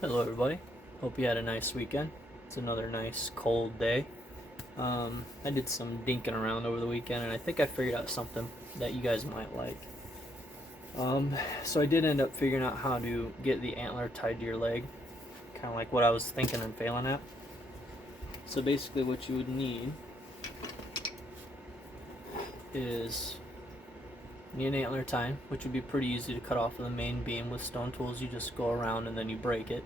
Hello everybody, hope you had a nice weekend. It's another nice cold day. I did some dinking around over the weekend and I think I figured out something that you guys might like. So I did end up figuring out how to get the antler tied to your leg, kind of like what I was thinking and failing at. So basically what you would need is an antler tie, which would be pretty easy to cut off of the main beam with stone tools. You just go around and then you break it.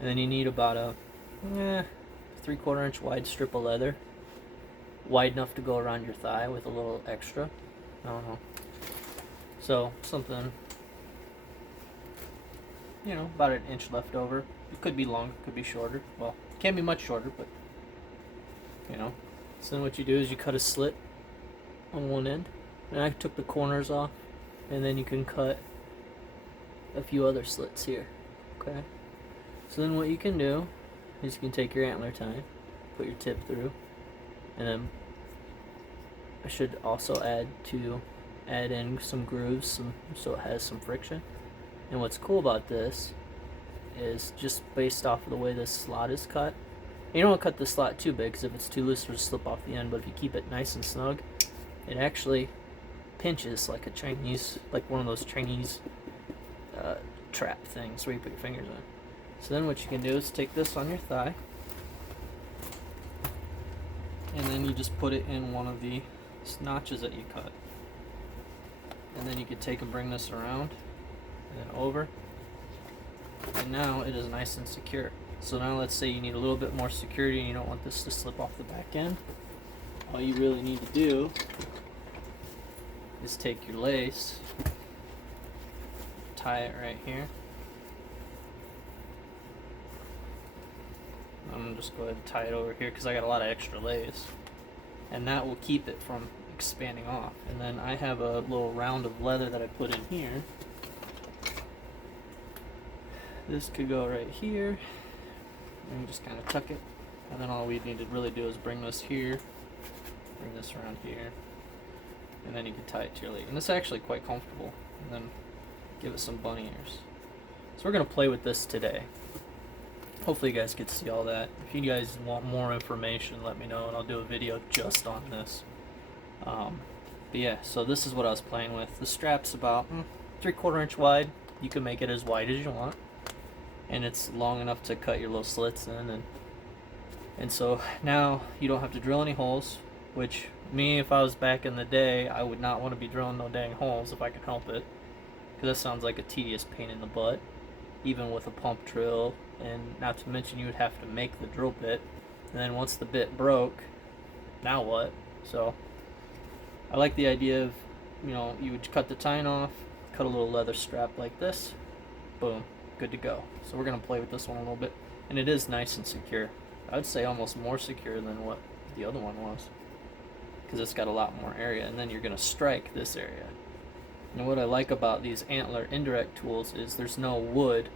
And then you need about a 3/4 inch wide strip of leather, wide enough to go around your thigh with a little extra. I don't know. So something, about an inch left over. It could be longer, could be shorter. Well, it can't be much shorter, but So then what you do is you cut a slit on one end, and I took the corners off, and then you can cut a few other slits here. Okay. So then what you can do is you can take your antler tie, put your tip through, and then I should also add in some grooves so it has some friction. And what's cool about this is just based off of the way this slot is cut. You don't want to cut the slot too big because if it's too loose it'll slip off the end, but if you keep it nice and snug, it actually pinches like one of those Chinese trap things where you put your fingers in. So then what you can do is take this on your thigh, and then you just put it in one of the notches that you cut. And then you can take and bring this around and then over. And now it is nice and secure. So now let's say you need a little bit more security and you don't want this to slip off the back end. All you really need to do is take your lace, tie it right here. I'm gonna just go ahead and tie it over here because I got a lot of extra lace, and that will keep it from expanding off. And then I have a little round of leather that I put in here. This could go right here, and you just kind of tuck it, and then all we need to really do is bring this here, bring this around here, and then you can tie it to your leg. And it's actually quite comfortable. And then give it some bunny ears. So we're gonna play with this today. Hopefully you guys get to see all that. If you guys want more information, let me know and I'll do a video just on this. But yeah, so this is what I was playing with. The strap's about 3/4 inch wide. You can make it as wide as you want, and it's long enough to cut your little slits in, and so now you don't have to drill any holes, which me, if I was back in the day, I would not want to be drilling no dang holes if I can help it, because that sounds like a tedious pain in the butt, even with a pump drill. And not to mention you would have to make the drill bit, and then once the bit broke, now what? So I like the idea of, you would cut the tine off, cut a little leather strap like this, boom, good to go. So we're going to play with this one a little bit, and it is nice and secure. I would say almost more secure than what the other one was, because it's got a lot more area, and then you're going to strike this area. And what I like about these antler indirect tools is there's no wood,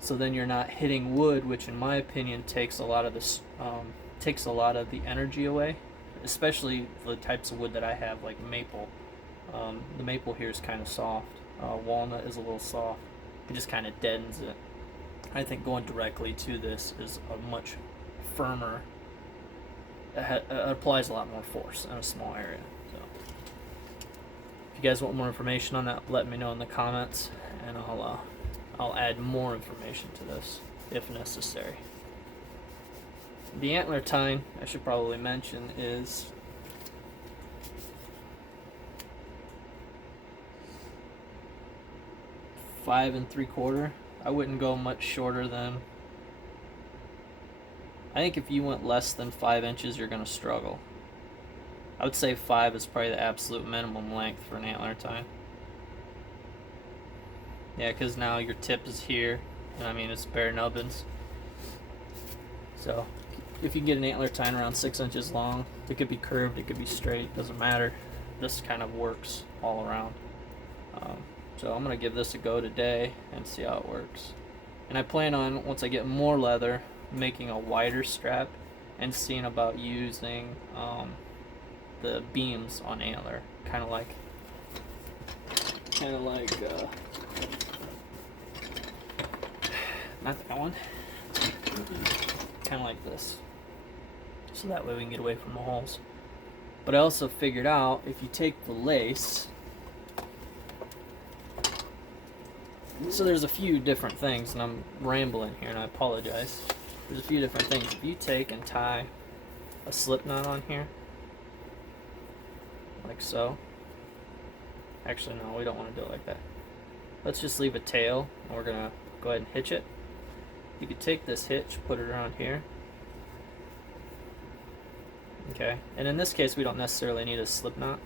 so then you're not hitting wood, which in my opinion takes a lot of the energy away, especially the types of wood that I have, like maple. The maple here is kind of soft. Walnut is a little soft. It just kind of deadens it. I think going directly to this is a much firmer. It applies a lot more force in a small area. So if you guys want more information on that, let me know in the comments, and I'll add more information to this if necessary. The antler tine, I should probably mention, is five and 3/4. I wouldn't go much shorter than. I think if you went less than 5 inches, you're gonna struggle. I would say 5 is probably the absolute minimum length for an antler tine. Yeah, because now your tip is here, and I mean it's bare nubbins. So if you can get an antler tine around 6 inches long, it could be curved, it could be straight, doesn't matter. This kind of works all around. So I'm gonna give this a go today and see how it works. And I plan on, once I get more leather, making a wider strap and seeing about using the beams on antler, kind of like not that one. Kind of like this. So that way we can get away from the holes. But I also figured out if you take the lace, so there's a few different things, and I'm rambling here and I apologize. There's a few different things. If you take and tie a slip knot on here, like so. Actually, no, we don't want to do it like that. Let's just leave a tail, and we're going to go ahead and hitch it. You could take this hitch, put it around here. Okay, and in this case, we don't necessarily need a slip knot.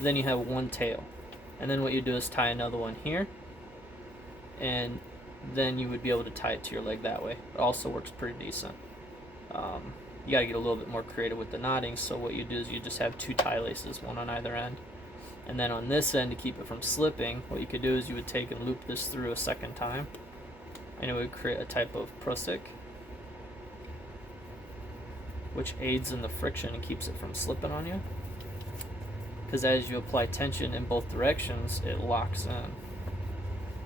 Then you have one tail. And then what you do is tie another one here, and then you would be able to tie it to your leg that way. It also works pretty decent. You got to get a little bit more creative with the knotting, so what you do is you just have two tie laces, one on either end. And then on this end, to keep it from slipping, what you could do is you would take and loop this through a second time, and it would create a type of prusik, which aids in the friction and keeps it from slipping on you. Because as you apply tension in both directions, it locks in.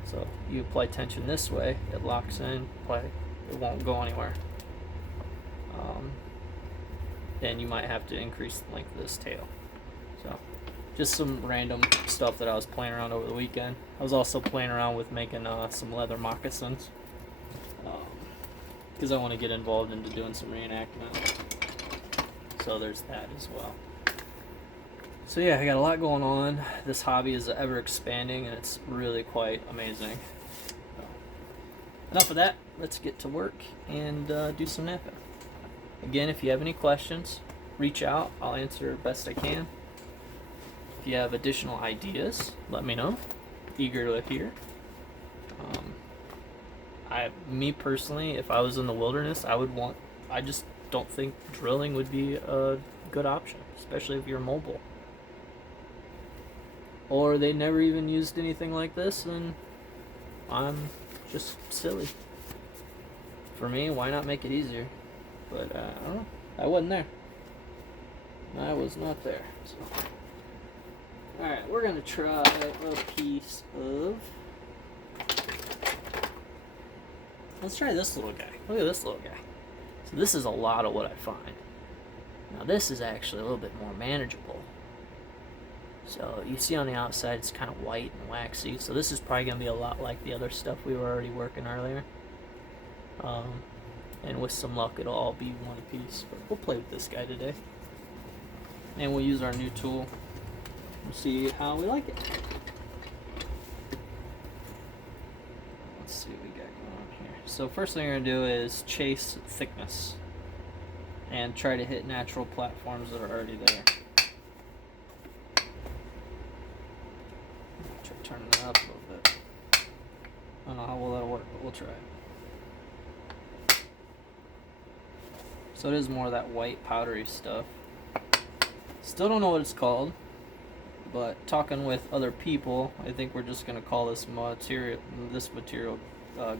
So you apply tension this way, it locks in, it won't go anywhere. And you might have to increase the length of this tail. So just some random stuff that I was playing around over the weekend. I was also playing around with making some leather moccasins, because I want to get involved into doing some reenactment. So there's that as well. So yeah, I got a lot going on. This hobby is ever expanding, and it's really quite amazing. So, enough of that. Let's get to work and do some napping. Again, if you have any questions, reach out. I'll answer best I can. If you have additional ideas, let me know. Eager to hear. Me personally, if I was in the wilderness, I just don't think drilling would be a good option, especially if you're mobile. Or they never even used anything like this, and I'm just silly. For me, why not make it easier? But I don't know. I wasn't there. I was not there. So. Alright, we're going to try a piece of... Let's try this little guy. Look at this little guy. So this is a lot of what I find. Now this is actually a little bit more manageable. So you see on the outside it's kind of white and waxy. So this is probably going to be a lot like the other stuff we were already working earlier. And with some luck it'll all be one piece. But we'll play with this guy today. And we'll use our new tool. We'll see how we like it. Let's see what we got going on here. So first thing we're going to do is chase thickness. And try to hit natural platforms that are already there. Try turning that up a little bit. I don't know how well that'll work, but we'll try it. So it is more of that white powdery stuff. Still don't know what it's called, but talking with other people, I think we're just going to call this material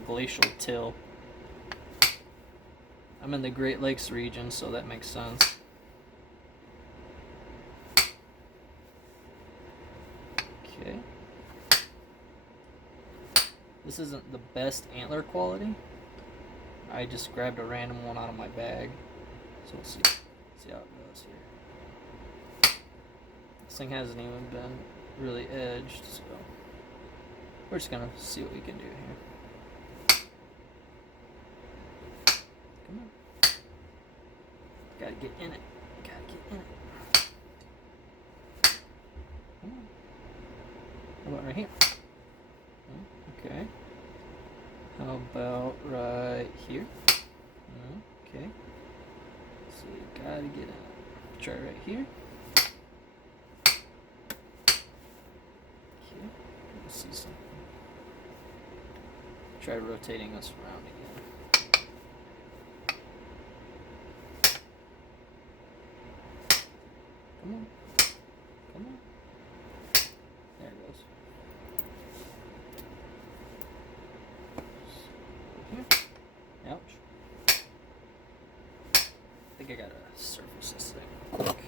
glacial till. I'm in the Great Lakes region, so that makes sense. Okay. This isn't the best antler quality. I just grabbed a random one out of my bag. So we'll see how it goes here. This thing hasn't even been really edged, so we're just gonna see what we can do here. Come on. Gotta get in it. Gotta get in it. Come on. How about right here? Okay. How about right here? Okay. So you gotta get in it. Try right here. Okay. Let's see something. Try rotating us around again. Come on. Come on. There it goes. Here. Ouch. I think I gotta surface this thing quick.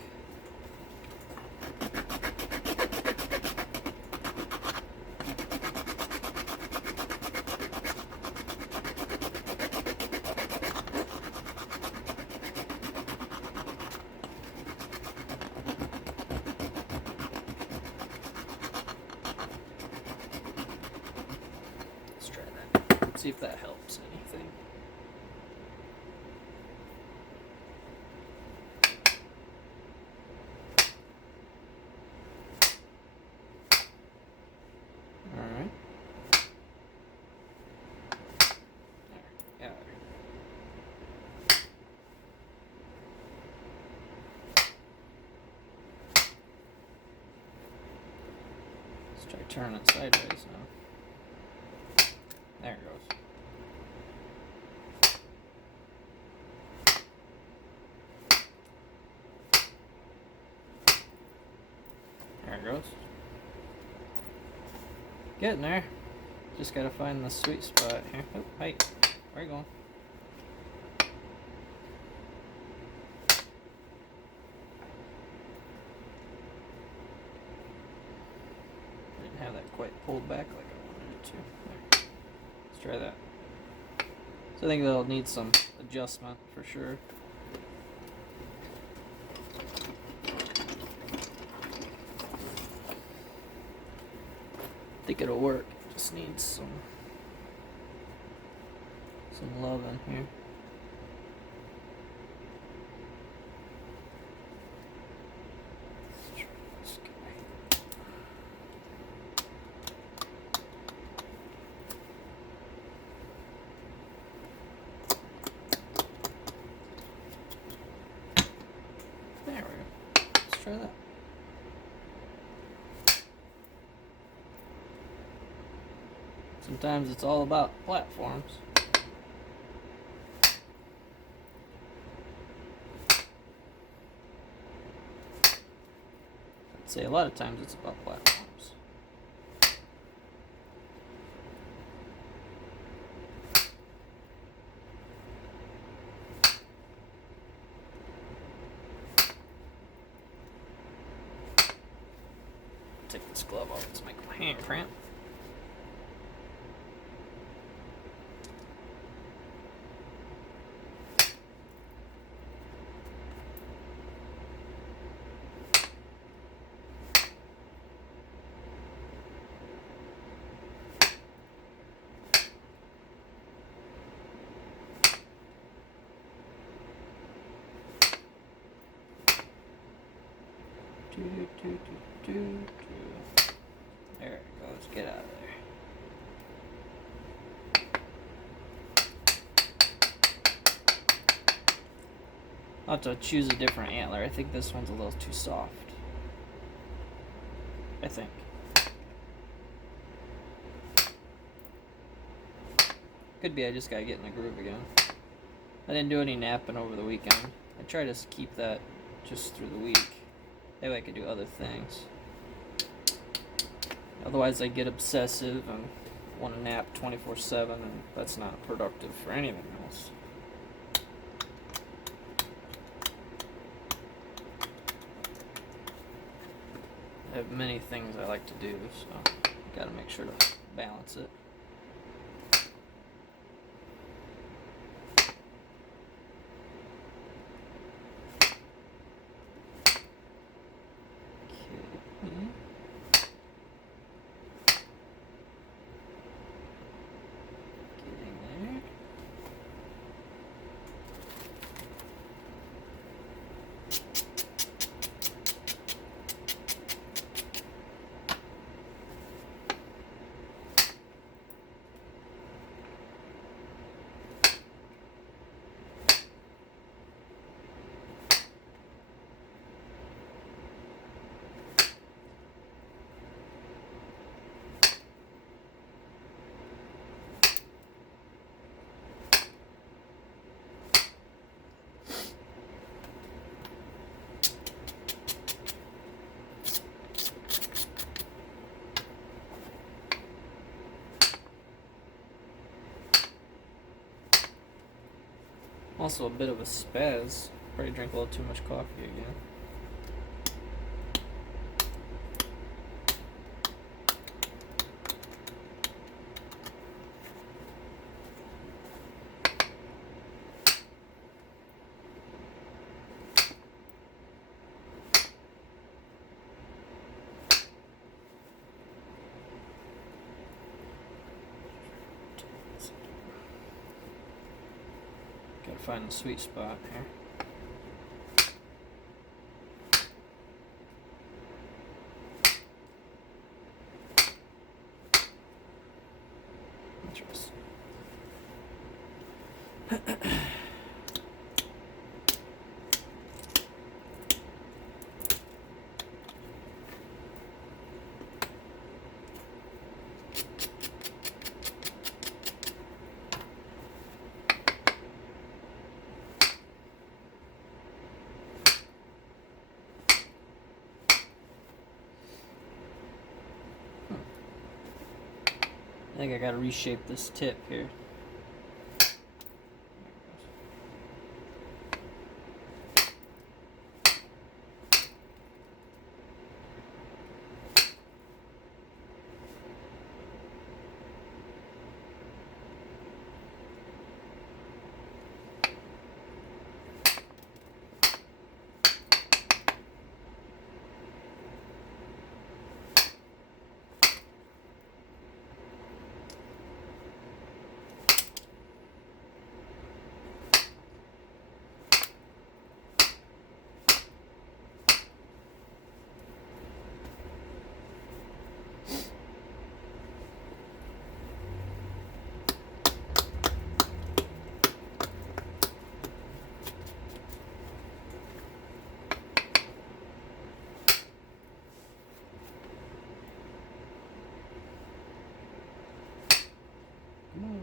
See if that helps anything. Alright. There. Yeah. Let's try turning it sideways now. There it goes. There it goes. Getting there. Just gotta find the sweet spot here. Oh, hey, where are you going? Didn't have that quite pulled back like I wanted it to. There. Let's try that. So I think that'll need some adjustment for sure. I think it'll work. Just needs some love in here. Let's try this guy. There we go. Let's try that. Sometimes it's all about platforms. I'd say a lot of times it's about platforms. Take this glove off, let's make my hand cramp. There it goes. Get out of there. I'll have to choose a different antler. I think this one's a little too soft. I think. Could be I just gotta get in the groove again. I didn't do any napping over the weekend. I try to keep that just through the week. That way I could do other things. Otherwise I get obsessive and want to nap 24/7, and that's not productive for anything else. I have many things I like to do, so gotta make sure to balance it. Also a bit of a spaz. Probably drink a little too much coffee again. find the sweet spot here. Interesting. I think I gotta reshape this tip here.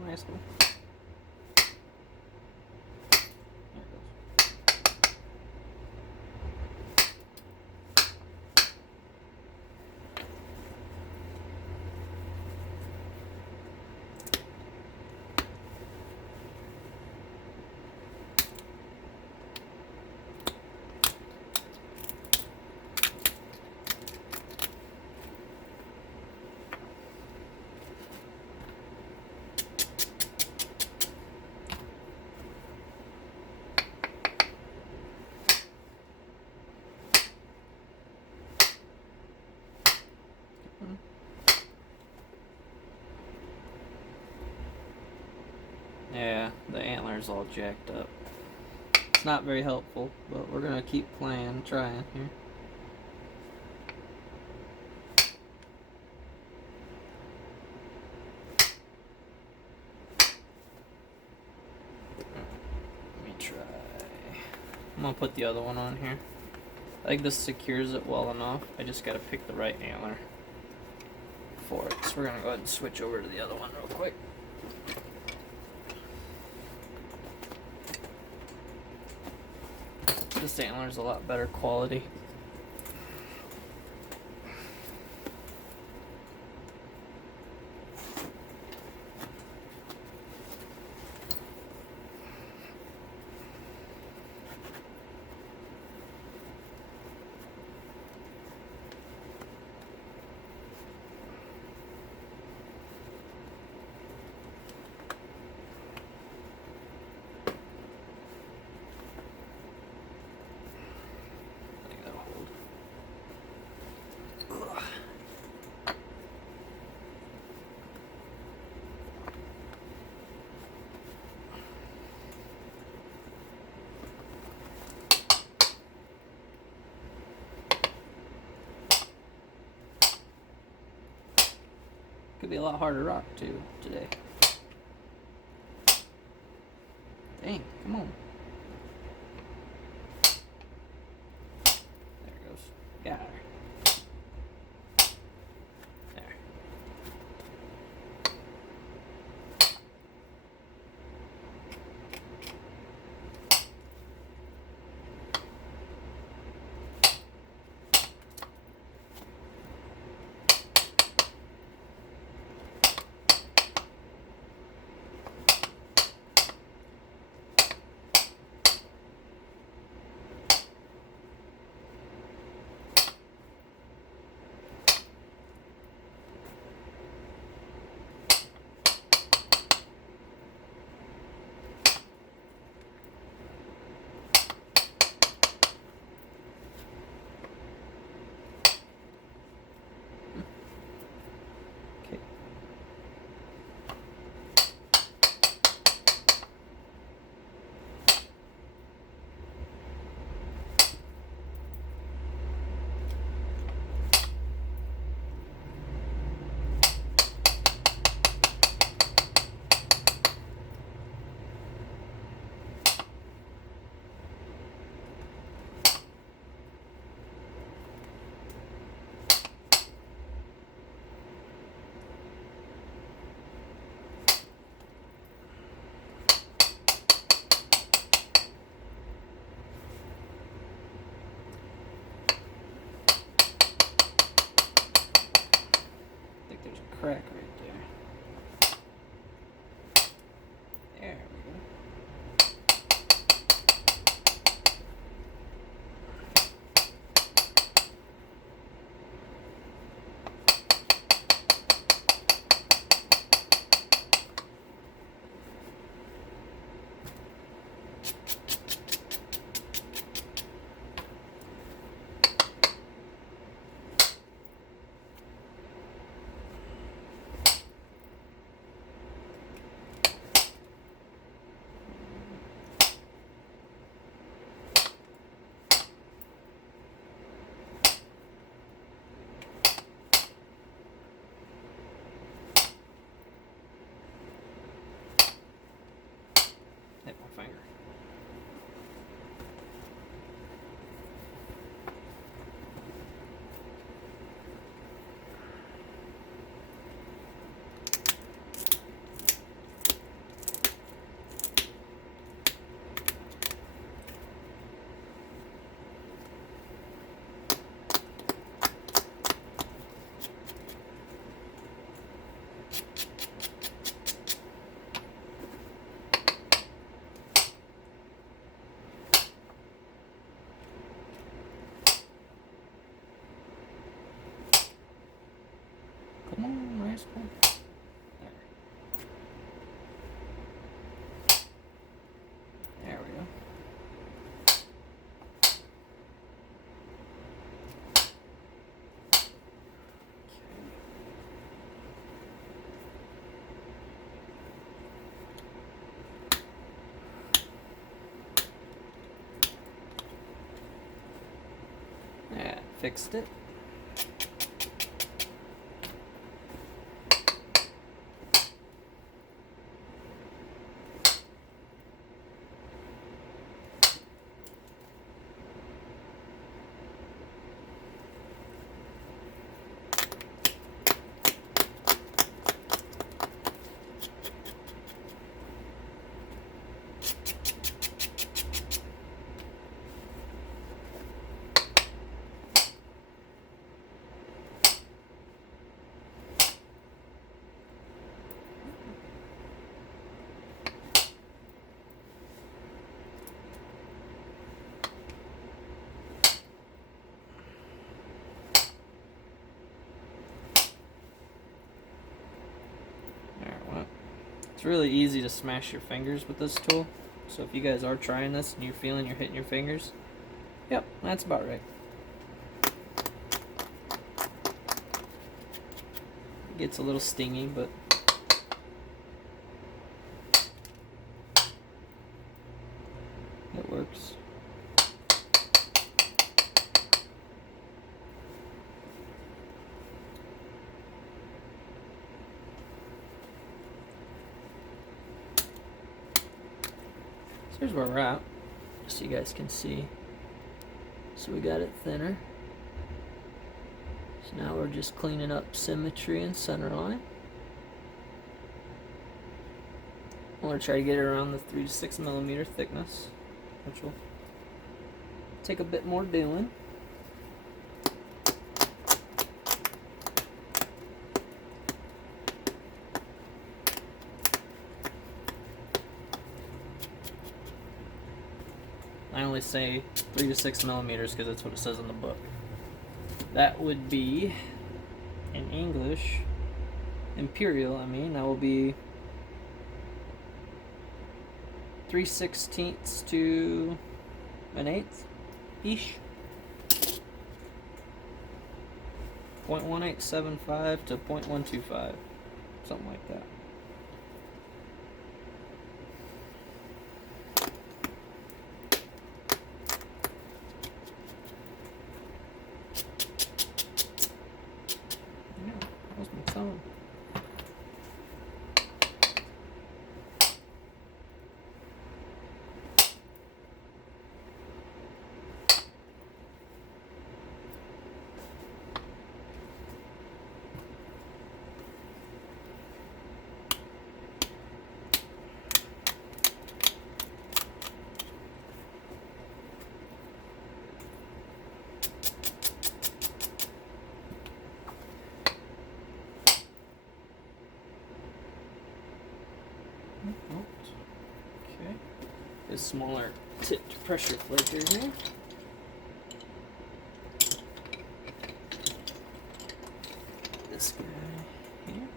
Nice one. There it goes. Yeah, the antler's all jacked up. It's not very helpful, but we're gonna keep playing, trying here. Let me try. I'm gonna put the other one on here. I think this secures it well enough. I just gotta pick the right antler for it. So we're gonna go ahead and switch over to the other one real quick. This antler's a lot better quality. Could be a lot harder rock too today. Dang, come on. There it goes. Got her. There. hit my finger. Come on, nice one. There we go. Yeah, fixed it. It's really easy to smash your fingers with this tool. So if you guys are trying this and you're feeling you're hitting your fingers, yep, that's about right. It gets a little stingy, but it works. Here's where we're at, just so you guys can see. So we got it thinner. So now we're just cleaning up symmetry and center line. I want to try to get it around the 3 to 6 millimeter thickness, which will take a bit more doing. I only say 3 to 6 millimeters because that's what it says in the book. That would be, in English, imperial, that will be 3/16 to 1/8-ish. 0.1875 to 0.125, something like that. Okay. A smaller tipped pressure flaker here. This guy here.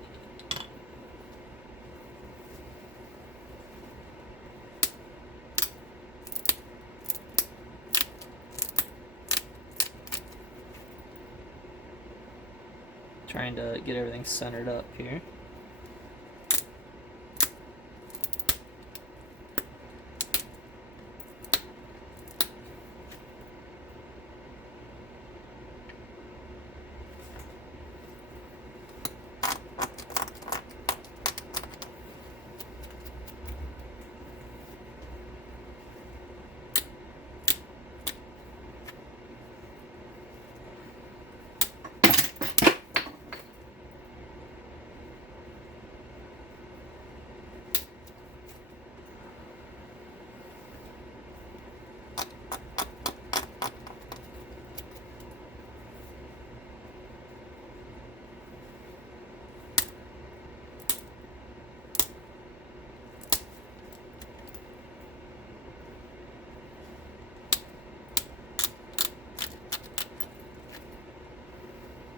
Trying to get everything centered up here.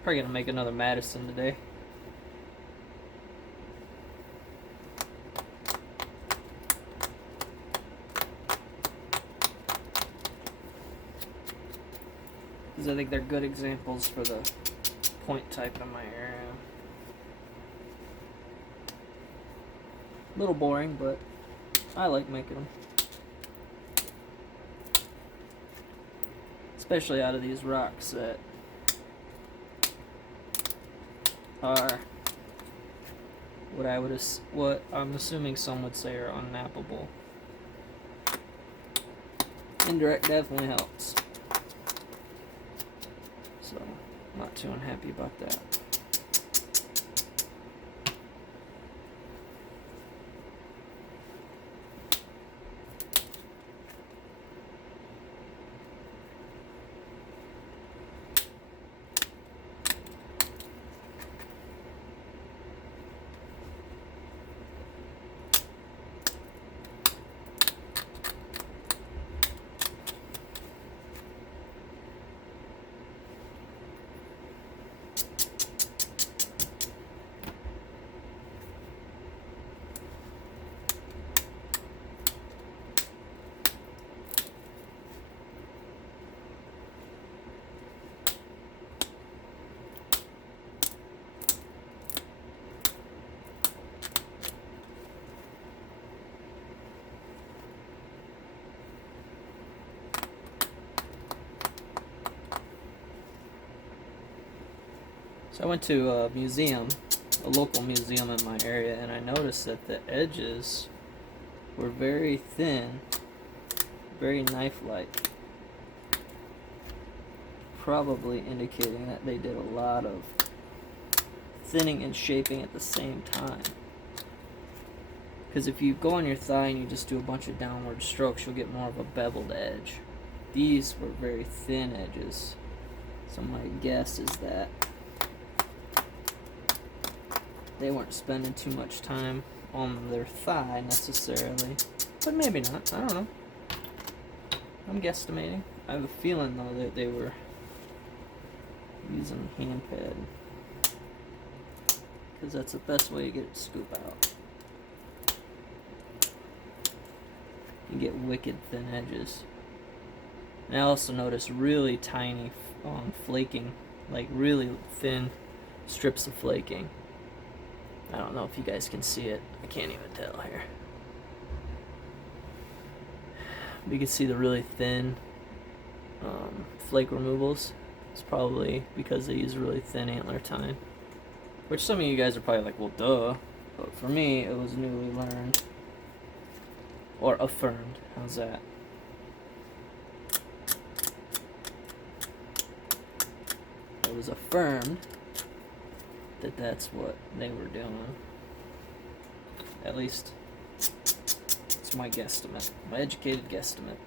Probably gonna make another Madison today. Because I think they're good examples for the point type in my area. A little boring, but I like making them. Especially out of these rocks that are what I'm assuming some would say are unnappable. Indirect definitely helps. So, not too unhappy about that. So I went to a museum, a local museum in my area, and I noticed that the edges were very thin, very knife-like, probably indicating that they did a lot of thinning and shaping at the same time. Because if you go on your thigh and you just do a bunch of downward strokes, you'll get more of a beveled edge. These were very thin edges, so my guess is that they weren't spending too much time on their thigh necessarily, but maybe not. I don't know. I'm guesstimating. I have a feeling though that they were using hand pad, because that's the best way to get it to scoop out. You get wicked thin edges. And I also noticed really tiny flaking, like really thin strips of flaking. I don't know if you guys can see it. I can't even tell here. But you can see the really thin flake removals. It's probably because they use really thin antler tine. Which some of you guys are probably like, well, duh. But for me, it was newly learned. Or affirmed. How's that? It was affirmed that that's what they were doing. At least, it's my guesstimate. My educated guesstimate.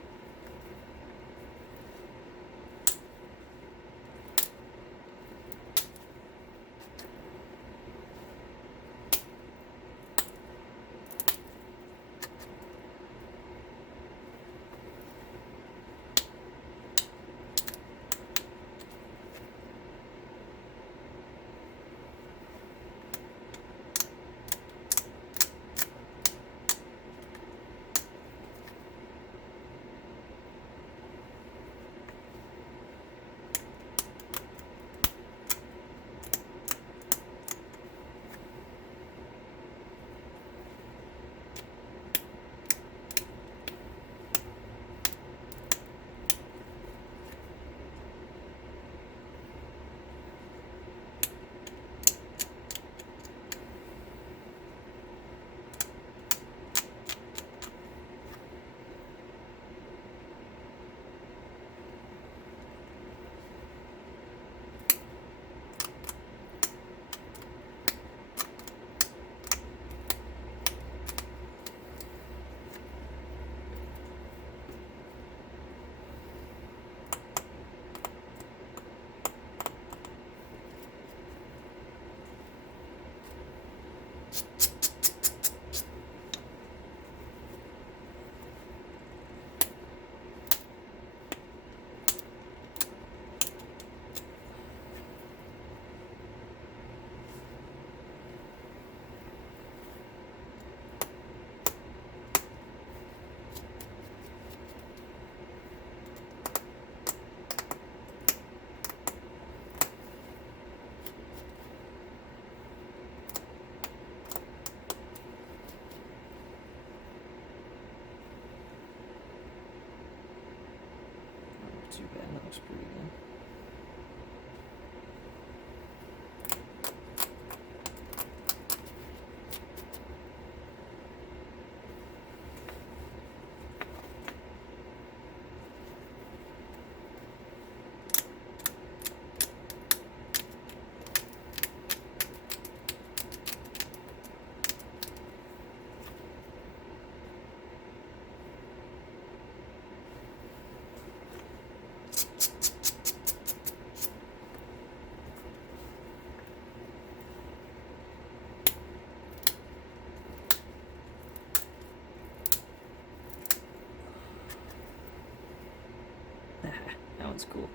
one's cool.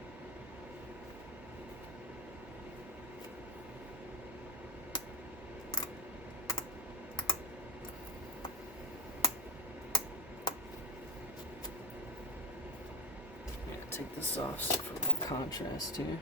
Yeah, take this off for more contrast here.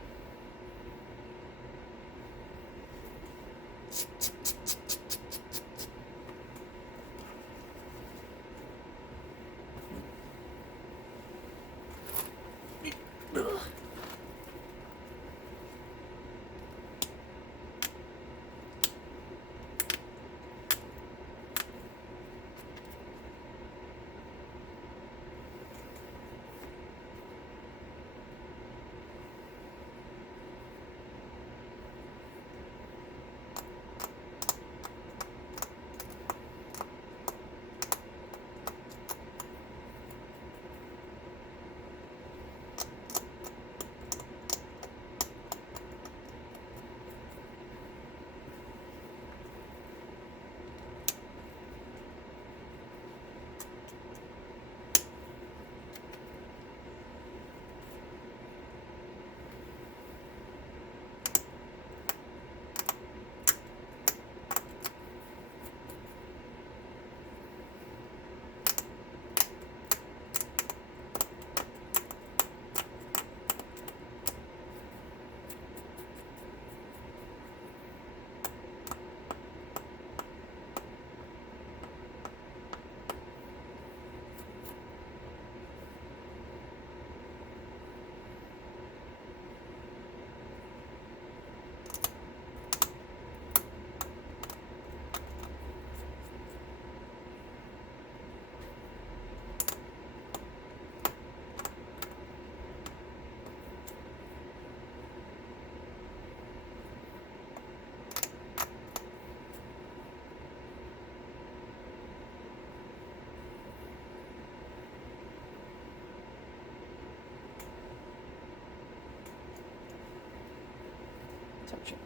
Touch it.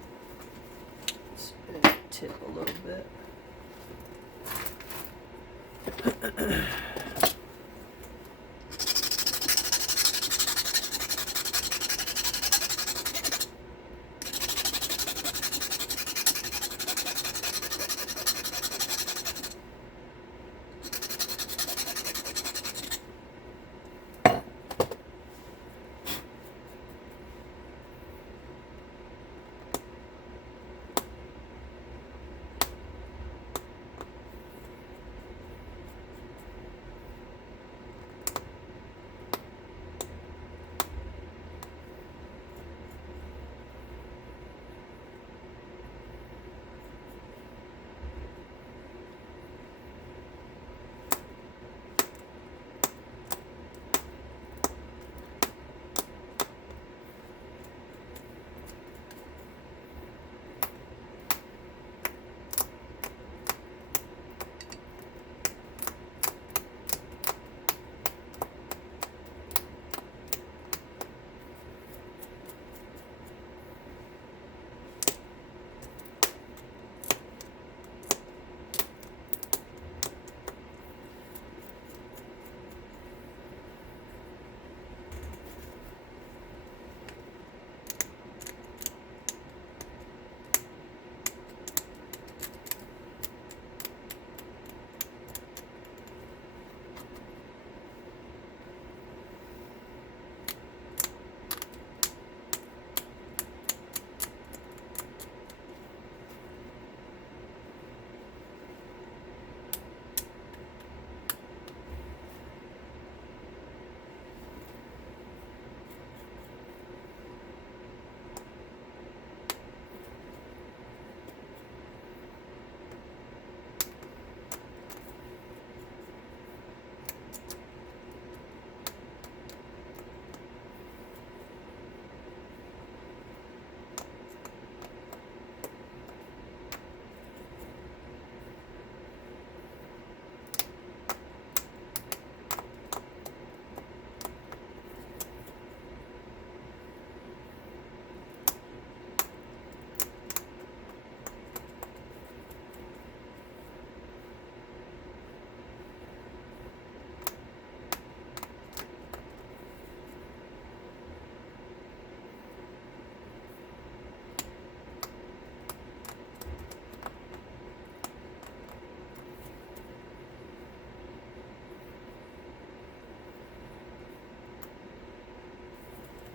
Spin the tip a little bit.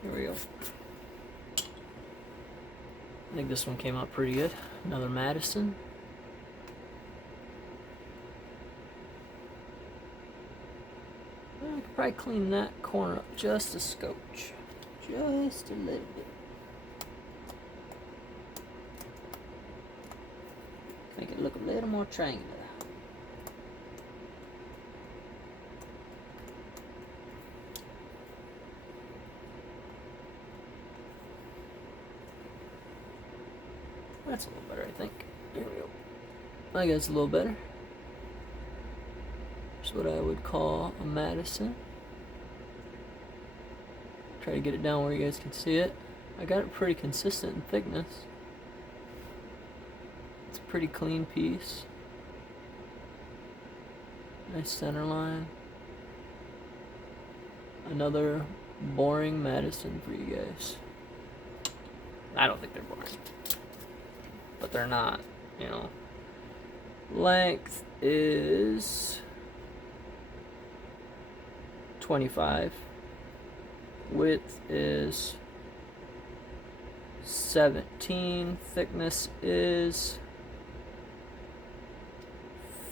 Here we go. I think this one came out pretty good. Another Madison. I could probably clean that corner up just a scotch. Just a little bit. Make it look a little more triangular. That's a little better, I think. There we go. I guess a little better. It's what I would call a Madison. Try to get it down where you guys can see it. I got it pretty consistent in thickness. It's a pretty clean piece. Nice center line. Another boring Madison for you guys. I don't think they're boring, but they're not, you know. Length is 25. Width is 17. Thickness is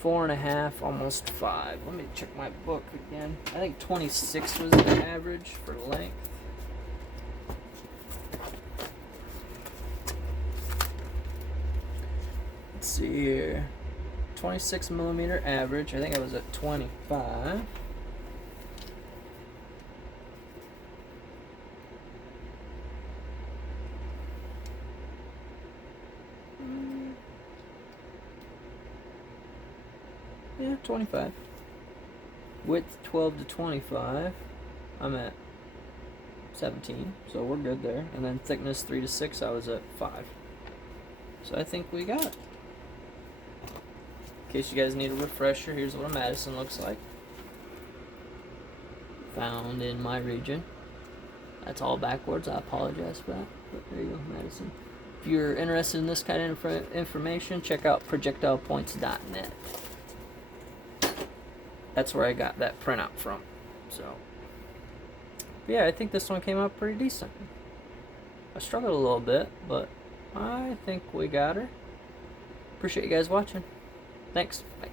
4.5, almost 5. Let me check my book again. I think 26 was the average for length. Let's see here. 26 millimeter average. I think I was at 25. Yeah, 25. Width 12 to 25. I'm at 17, so we're good there. And then thickness 3 to 6, I was at 5. So I think we got it. In case you guys need a refresher, here's what a Madison looks like. Found in my region. That's all backwards, I apologize for that. But there you go, Madison. If you're interested in this kind of information, check out projectilepoints.net. That's where I got that printout from. So, yeah, I think this one came out pretty decent. I struggled a little bit, but I think we got her. Appreciate you guys watching. Thanks. Bye.